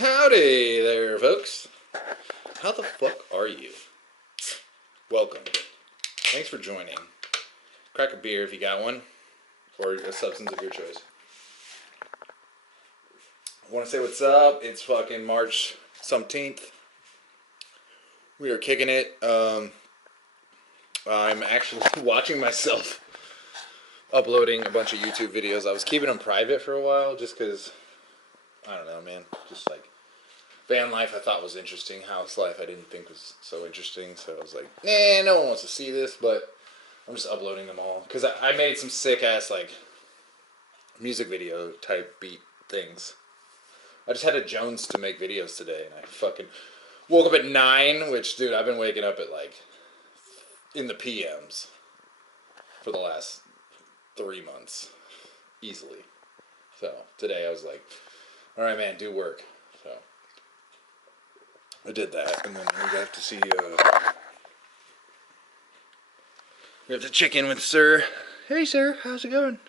Howdy there, folks. How the fuck are you? Welcome. Thanks for joining. Crack a beer if you got one, or a substance of your choice. I want to say what's up. It's fucking March 17th. We are kicking it. I'm actually watching myself uploading a bunch of YouTube videos. I was keeping them private for a while just because, I don't know, man. Just like van life I thought was interesting. House life I didn't think was so interesting. So I was like, nah, no one wants to see this, but I'm just uploading them all. Because I made some sick ass like music video type beat things. I just had a Jones to make videos today, and I fucking woke up at 9, which, dude, I've been waking up at like in the PMs for the last 3 months, easily. So today I was like, all right, man, do work. So I did that, and then we have to see. We have to check in with Sir. Hey, sir, how's it going?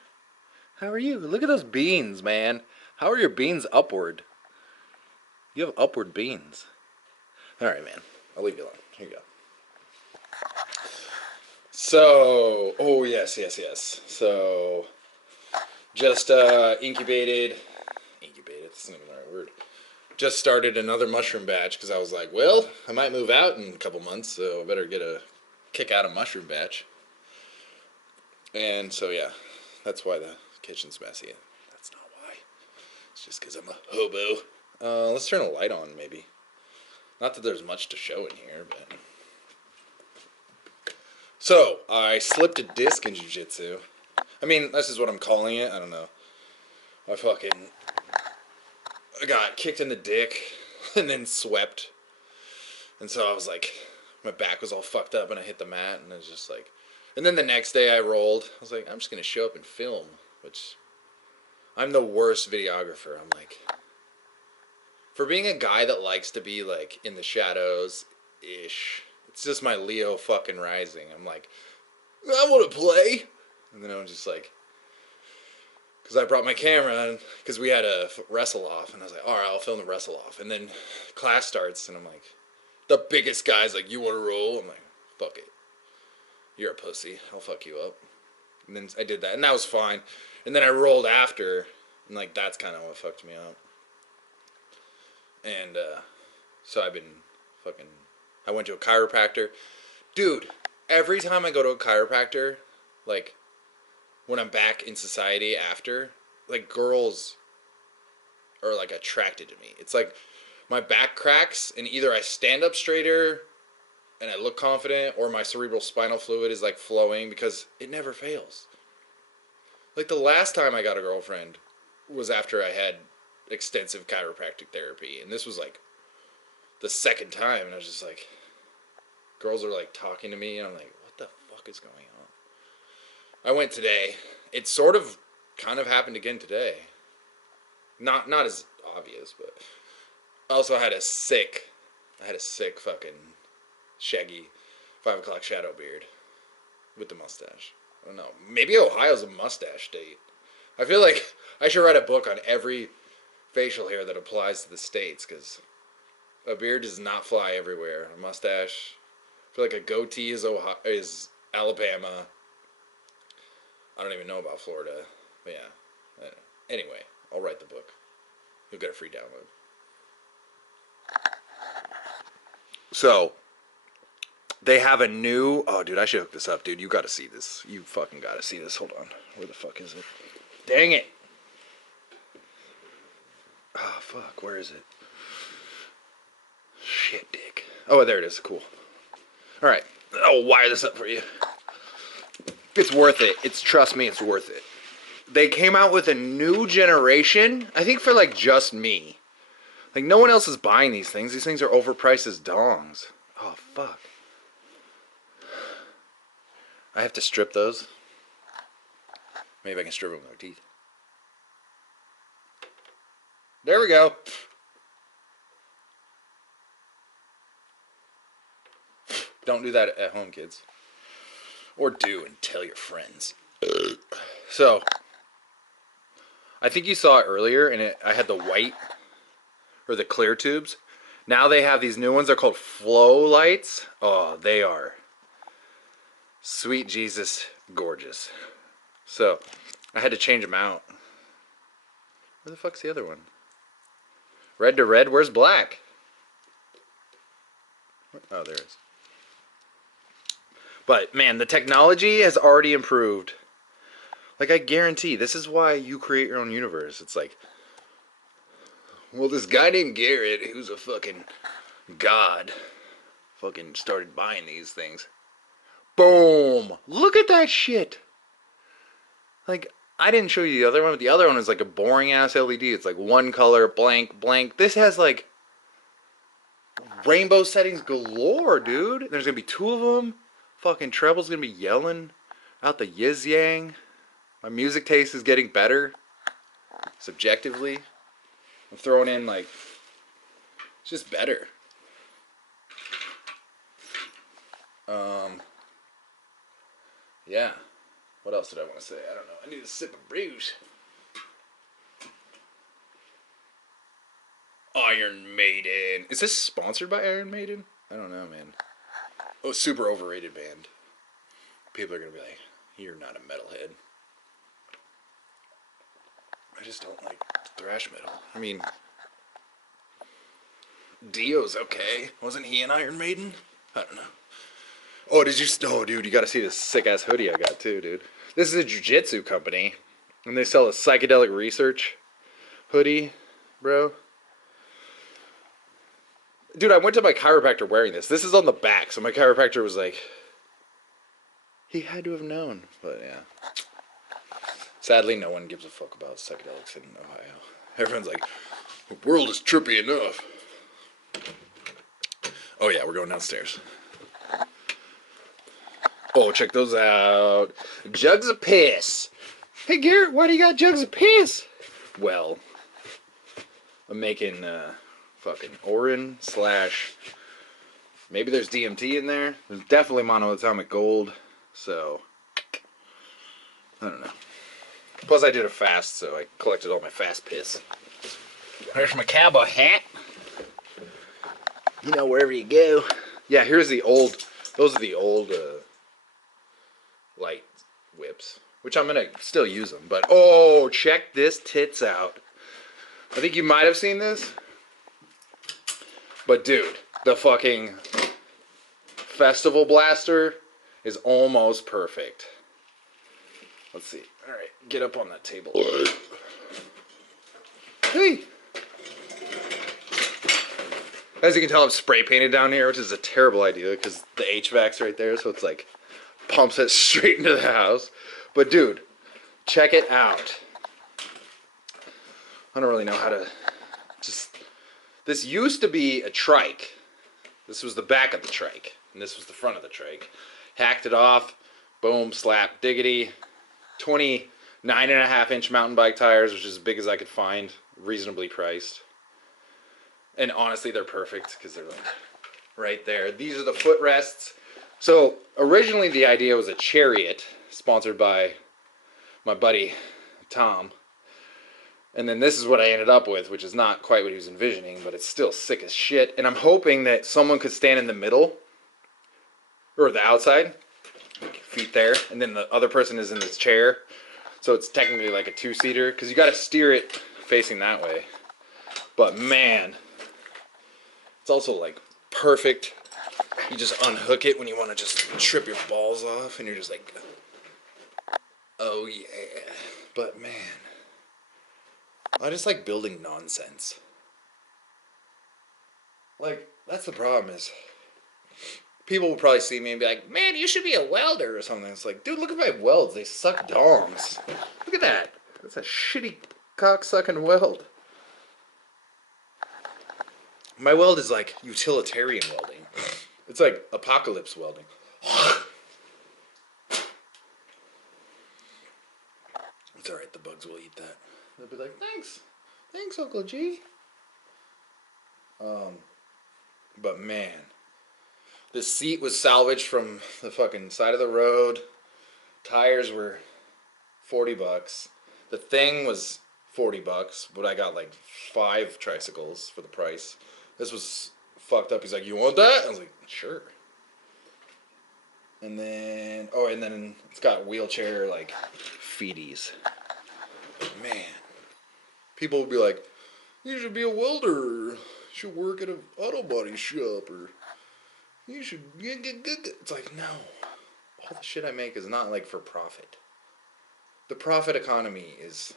How are you? Look at those beans, man. How are your beans upward? You have upward beans. All right, man. I'll leave you alone. Here you go. So, oh yes. So, just incubated. That's not even the right word. Just started another mushroom batch because I was like, well, I might move out in a couple months, so I better get a kick out a mushroom batch. And so yeah, that's why the kitchen's messy. That's not why. It's just because I'm a hobo. Let's turn a light on, maybe. Not that there's much to show in here, but. So, I slipped a disc in jiu-jitsu. I mean, this is what I'm calling it. I don't know. I got kicked in the dick and then swept. And so I was like, my back was all fucked up and I hit the mat and it was just like. And then the next day I rolled. I was like, I'm just going to show up and film, which I'm the worst videographer. I'm like, for being a guy that likes to be like in the shadows-ish, it's just my Leo fucking rising. I'm like, I want to play. And then I'm just like, because I brought my camera, because we had a wrestle off, and I was like, all right, I'll film the wrestle off. And then class starts, and I'm like, the biggest guy's like, you want to roll? I'm like, fuck it. You're a pussy. I'll fuck you up. And then I did that, and that was fine. And then I rolled after, and like, that's kind of what fucked me up. And so I've been fucking. I went to a chiropractor. Dude, every time I go to a chiropractor, like, when I'm back in society after, like, girls are, like, attracted to me. It's like my back cracks, and either I stand up straighter and I look confident, or my cerebral spinal fluid is, like, flowing, because it never fails. Like, the last time I got a girlfriend was after I had extensive chiropractic therapy, and this was, like, the second time, and I was just like, girls are like talking to me, and I'm like, what the fuck is going on? I went today. It sort of kind of happened again today. Not as obvious, but I also had a sick fucking shaggy 5 o'clock shadow beard with the mustache. I don't know. Maybe Ohio's a mustache state. I feel like I should write a book on every facial hair that applies to the states, because a beard does not fly everywhere. A mustache, I feel like a goatee is Alabama. I don't even know about Florida. But yeah. Anyway, I'll write the book. You'll get a free download. So, they have a new. Oh, dude, I should hook this up, dude. You gotta see this. You fucking gotta see this. Hold on. Where the fuck is it? Dang it. Oh, fuck. Where is it? Shit, dick. Oh, there it is. Cool. Alright. I'll wire this up for you. It's worth it. Trust me, it's worth it. They came out with a new generation, I think for like just me. Like, no one else is buying these things. These things are overpriced as dongs. Oh, fuck. I have to strip those. Maybe I can strip them with my teeth. There we go. Don't do that at home, kids. Or do and tell your friends. So, I think you saw it earlier, and I had the white, or the clear tubes. Now they have these new ones. They're called flow lights. Oh, they are sweet Jesus gorgeous. So I had to change them out. Where the fuck's the other one? Red to red. Where's black? Oh, there it is. But man, the technology has already improved. Like, I guarantee this is why you create your own universe. It's like, well, this guy named Garrett, who's a fucking god, fucking started buying these things. Boom! Look at that shit! Like, I didn't show you the other one, but the other one is like a boring ass LED. It's like one color, blank, blank. This has like rainbow settings galore, dude. There's gonna be two of them. Fucking treble's gonna be yelling out the yiz yang. My music taste is getting better. Subjectively. I'm throwing in like, it's just better. Yeah. What else did I want to say? I don't know. I need a sip of brews. Iron Maiden. Is this sponsored by Iron Maiden? I don't know, man. Oh, super overrated band. People are going to be like, you're not a metalhead. I just don't like thrash metal. I mean, Dio's okay. Wasn't he an Iron Maiden? I don't know. Oh, dude, you gotta see this sick-ass hoodie I got, too, dude. This is a jiu-jitsu company, and they sell a psychedelic research hoodie, bro. Dude, I went to my chiropractor wearing this. This is on the back, so my chiropractor was like, he had to have known, but yeah. Sadly, no one gives a fuck about psychedelics in Ohio. Everyone's like, the world is trippy enough. Oh yeah, we're going downstairs. Oh, check those out. Jugs of piss. Hey, Garrett, why do you got jugs of piss? Well, I'm making fucking Orin / maybe there's DMT in there. There's definitely monoatomic gold. So, I don't know. Plus, I did a fast, so I collected all my fast piss. There's my cowboy hat. You know, wherever you go. Yeah, here's the old. Those are the old light whips, which I'm gonna still use them. But oh, check this tits out. I think you might have seen this. But dude, the fucking Festival Blaster is almost perfect. Let's see. All right, get up on that table. Hey. As you can tell, I'm spray painted down here, which is a terrible idea because the HVAC's right there, so it's like pumps it straight into the house. But dude, check it out. I don't really know how to just... This used to be a trike. This was the back of the trike, and this was the front of the trike. Hacked it off, boom, slap, diggity. 29.5-inch mountain bike tires, which is as big as I could find, reasonably priced. And honestly, they're perfect because they're like right there. These are the footrests. So originally the idea was a Chariot, sponsored by my buddy Tom. And then this is what I ended up with, which is not quite what he was envisioning, but it's still sick as shit. And I'm hoping that someone could stand in the middle, or the outside, feet there, and then the other person is in this chair. So it's technically like a two-seater, because you got to steer it facing that way. But man, it's also like perfect. You just unhook it when you want to just trip your balls off, and you're just like, oh yeah. But man, I just like building nonsense. Like, that's the problem is, people will probably see me and be like, man, you should be a welder or something. It's like, dude, look at my welds. They suck dongs. Look at that. That's a shitty cock-sucking weld. My weld is like utilitarian welding. It's like apocalypse welding. It's alright, the bugs will eat that. They'll be like, thanks. Thanks, Uncle G. But man, the seat was salvaged from the fucking side of the road. Tires were $40. The thing was $40, but I got like 5 tricycles for the price. This was fucked up. He's like, "You want that?" I was like, "Sure." And then it's got wheelchair like feeties. Man, people would be like, "You should be a welder. You should work at an auto body shop, or you should get." It's like, no, all the shit I make is not like for profit. The profit economy is.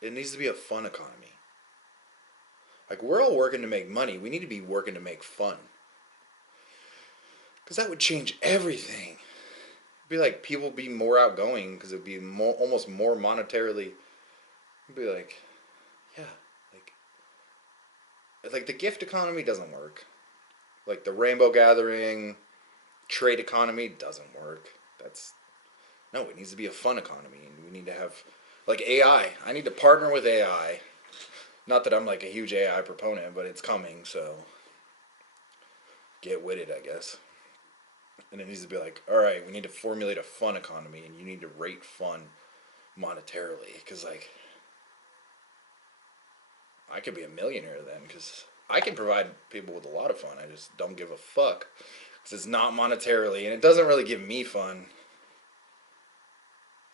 It needs to be a fun economy. Like, we're all working to make money. We need to be working to make fun. Because that would change everything. It'd be like people be more outgoing because it'd be more, almost more monetarily. It'd be like, yeah, like the gift economy doesn't work. Like the rainbow gathering, trade economy doesn't work. That's no. It needs to be a fun economy, and we need to have like AI. I need to partner with AI. Not that I'm like a huge AI proponent, but it's coming, so get with it, I guess. And it needs to be like, all right, we need to formulate a fun economy, and you need to rate fun monetarily, because like I could be a millionaire then, because I can provide people with a lot of fun. I just don't give a fuck, because it's not monetarily, and it doesn't really give me fun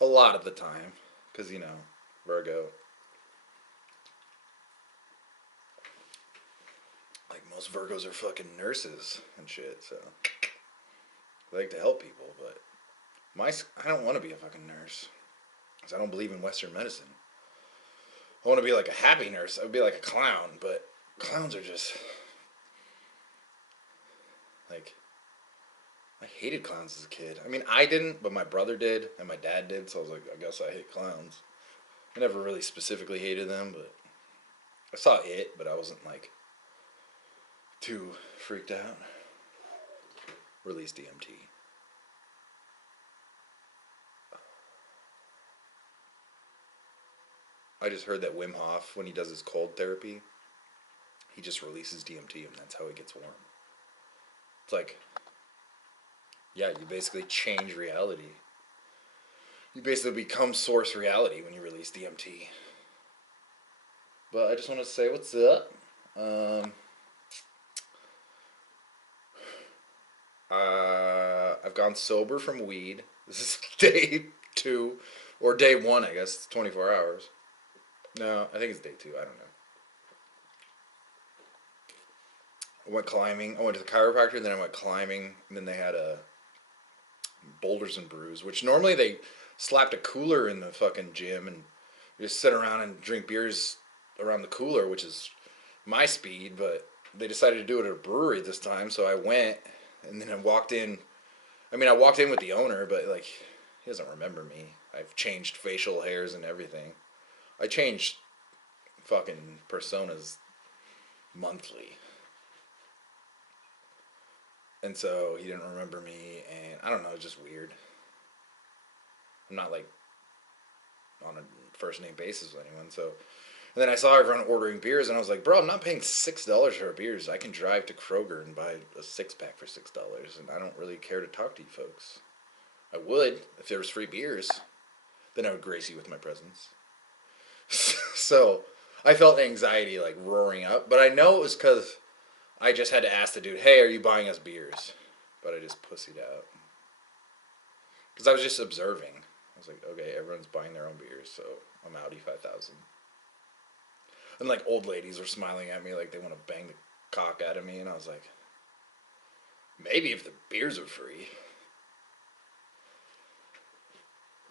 a lot of the time, because Virgo. Like most Virgos are fucking nurses and shit, so they like to help people, but I don't want to be a fucking nurse, because I don't believe in Western medicine. I want to be like a happy nurse. I would be like a clown, but clowns are just like I hated clowns as a kid. I mean, I didn't, but my brother did, and my dad did. So I was like, I guess I hate clowns. I never really specifically hated them, but I saw it, but I wasn't like too freaked out. Release DMT. I just heard that Wim Hof, when he does his cold therapy, he just releases DMT, and that's how he gets warm. It's like, yeah, you basically change reality. You basically become source reality when you release DMT. But I just want to say what's up. I've gone sober from weed. This is day 2, or day 1, I guess. It's 24 hours. No, I think it's day 2. I don't know. I went climbing. I went to the chiropractor, then I went climbing. And then they had a Boulders and Brews, which normally they slapped a cooler in the fucking gym and just sit around and drink beers around the cooler, which is my speed. But they decided to do it at a brewery this time, so I went. And then I walked in. I mean, I walked in with the owner, but like, he doesn't remember me. I've changed facial hairs and everything. I change fucking personas monthly. And so he didn't remember me, and I don't know, it's just weird. I'm not like on a first name basis with anyone, so. And then I saw everyone ordering beers, and I was like, bro, I'm not paying $6 for beers. I can drive to Kroger and buy a 6-pack for $6, and I don't really care to talk to you folks. I would if there was free beers. Then I would grace you with my presence. So I felt anxiety like roaring up, but I know it was because I just had to ask the dude, "Hey, are you buying us beers?" But I just pussied out because I was just observing. I was like, "Okay, everyone's buying their own beers, so I'm Audi 5000." And like old ladies were smiling at me like they want to bang the cock out of me, and I was like, "Maybe if the beers are free."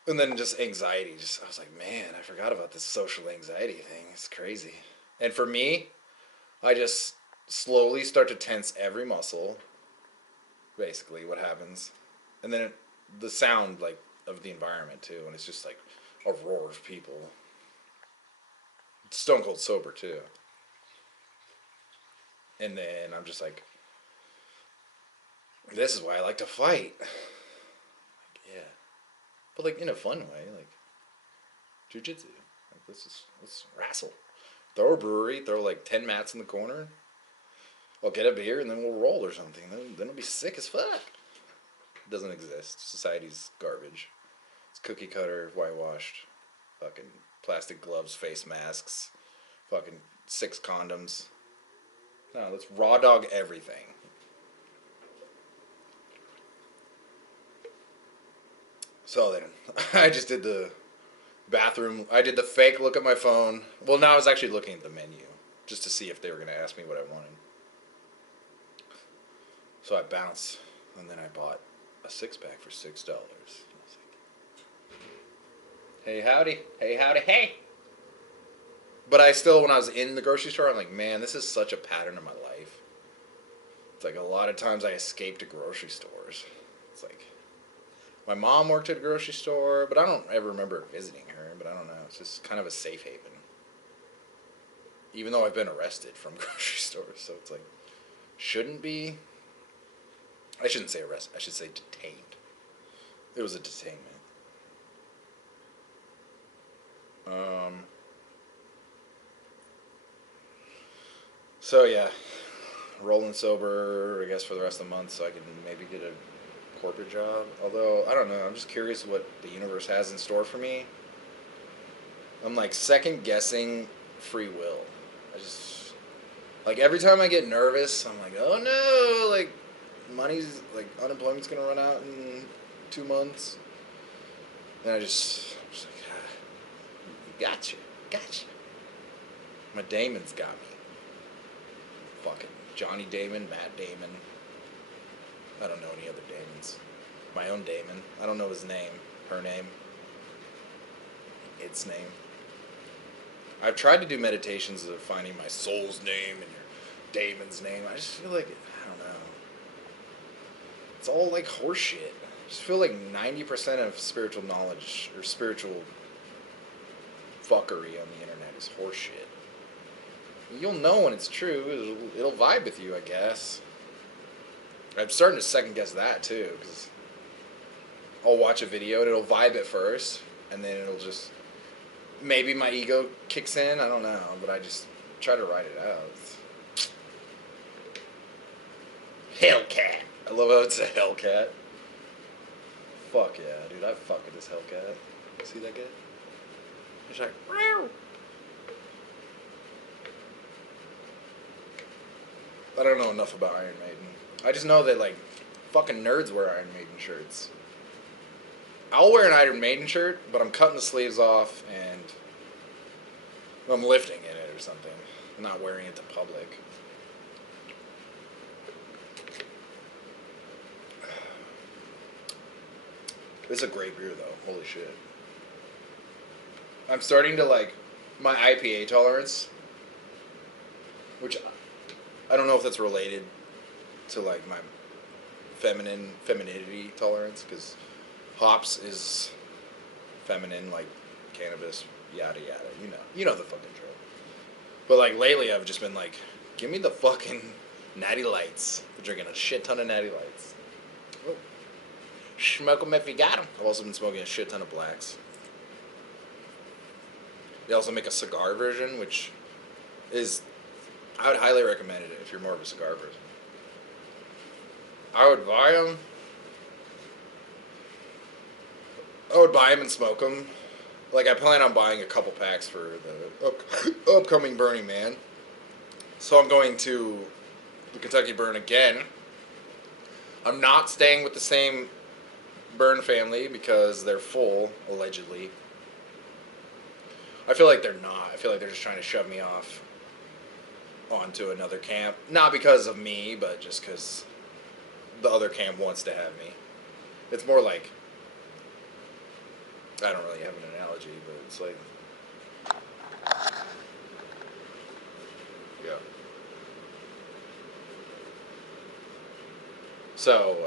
And then just anxiety, I was like, man, I forgot about this social anxiety thing. It's crazy. And for me, I just slowly start to tense every muscle. Basically, what happens, and then the sound like of the environment too, and it's just like a roar of people. It's stone cold sober too. And then I'm just like, this is why I like to fight. Yeah, but like in a fun way, like jujitsu. Like let's wrestle. Throw a brewery, throw like 10 mats in the corner. I'll get a beer and then we'll roll or something. Then it'll be sick as fuck. It doesn't exist. Society's garbage. It's cookie cutter, whitewashed, fucking plastic gloves, face masks, fucking 6 condoms. No, let's raw dog everything. So then, I just did the bathroom. I did the fake look at my phone. Well, now I was actually looking at the menu just to see if they were going to ask me what I wanted. So I bounced, and then I bought a 6-pack for $6. Hey, howdy. Hey, howdy. Hey. But I still, when I was in the grocery store, I'm like, man, this is such a pattern in my life. It's like a lot of times I escape to grocery stores. It's like, my mom worked at a grocery store, but I don't ever remember visiting her. But I don't know. It's just kind of a safe haven. Even though I've been arrested from grocery stores. So it's like, shouldn't be. I shouldn't say arrested. I should say detained. It was a detainment. So yeah, rolling sober, I guess, for the rest of the month, so I can maybe get a corporate job. Although I don't know, I'm just curious what the universe has in store for me. I'm like second guessing free will. I just like every time I get nervous, I'm like, oh no, like money's like unemployment's gonna run out in 2 months. And I'm just like, gotcha. My Damon's got me. Fucking Johnny Damon, Matt Damon. I don't know any other Damons. My own Damon. I don't know his name, her name, its name. I've tried to do meditations of finding my soul's name and your Damon's name. I just feel like, I don't know. It's all like horseshit. I just feel like 90% of spiritual knowledge or spiritual fuckery on the internet is horseshit. You'll know when it's true. It'll vibe with you, I guess. I'm starting to second guess that too, because I'll watch a video and it'll vibe at first, and then it'll just maybe my ego kicks in. I don't know, but I just try to write it out. Hellcat. I love how it's a Hellcat. Fuck yeah, dude! I fuck with this Hellcat. See that guy? He's like, meow. I don't know enough about Iron Maiden. I just know that, like, fucking nerds wear Iron Maiden shirts. I'll wear an Iron Maiden shirt, but I'm cutting the sleeves off and I'm lifting in it or something. I'm not wearing it to public. This is a great beer, though. Holy shit. I'm starting to, like, my IPA tolerance, which I don't know if that's related to, like, my femininity tolerance, because hops is feminine, like cannabis, yada yada. You know the fucking drill. But like lately, I've just been like, give me the fucking Natty Lights. I'm drinking a shit ton of Natty Lights. Oh. Smoke them if you got them. I've also been smoking a shit ton of blacks. They also make a cigar version, which is, I would highly recommend it if you're more of a cigar person. I would buy them. I would buy them and smoke them. Like, I plan on buying a couple packs for the upcoming Burning Man. So I'm going to the Kentucky Burn again. I'm not staying with the same Burn family because they're full, allegedly. I feel like they're not. I feel like they're just trying to shove me off onto another camp. Not because of me, but just because the other camp wants to have me. It's more like, I don't really have an analogy, but it's like, yeah. So,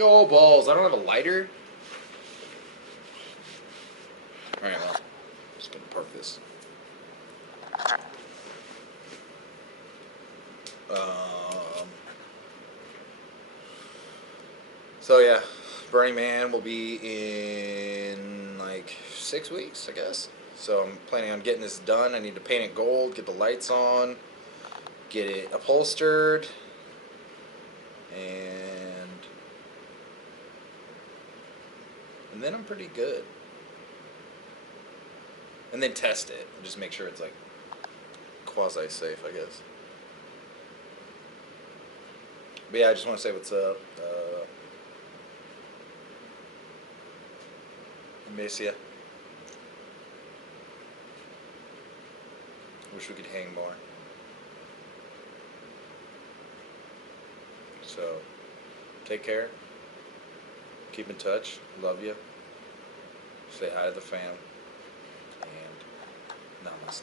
oh, balls, I don't have a lighter? Alright, well, I'm just gonna park this. So yeah, Burning Man will be in like 6 weeks, I guess. So I'm planning on getting this done. I need to paint it gold, get the lights on, get it upholstered, and And then I'm pretty good. And then test it and just make sure it's like quasi-safe, I guess. But yeah, I just want to say what's up. Miss ya. Wish we could hang more. So, take care. Keep in touch. Love you. Say hi to the fam. And namaste.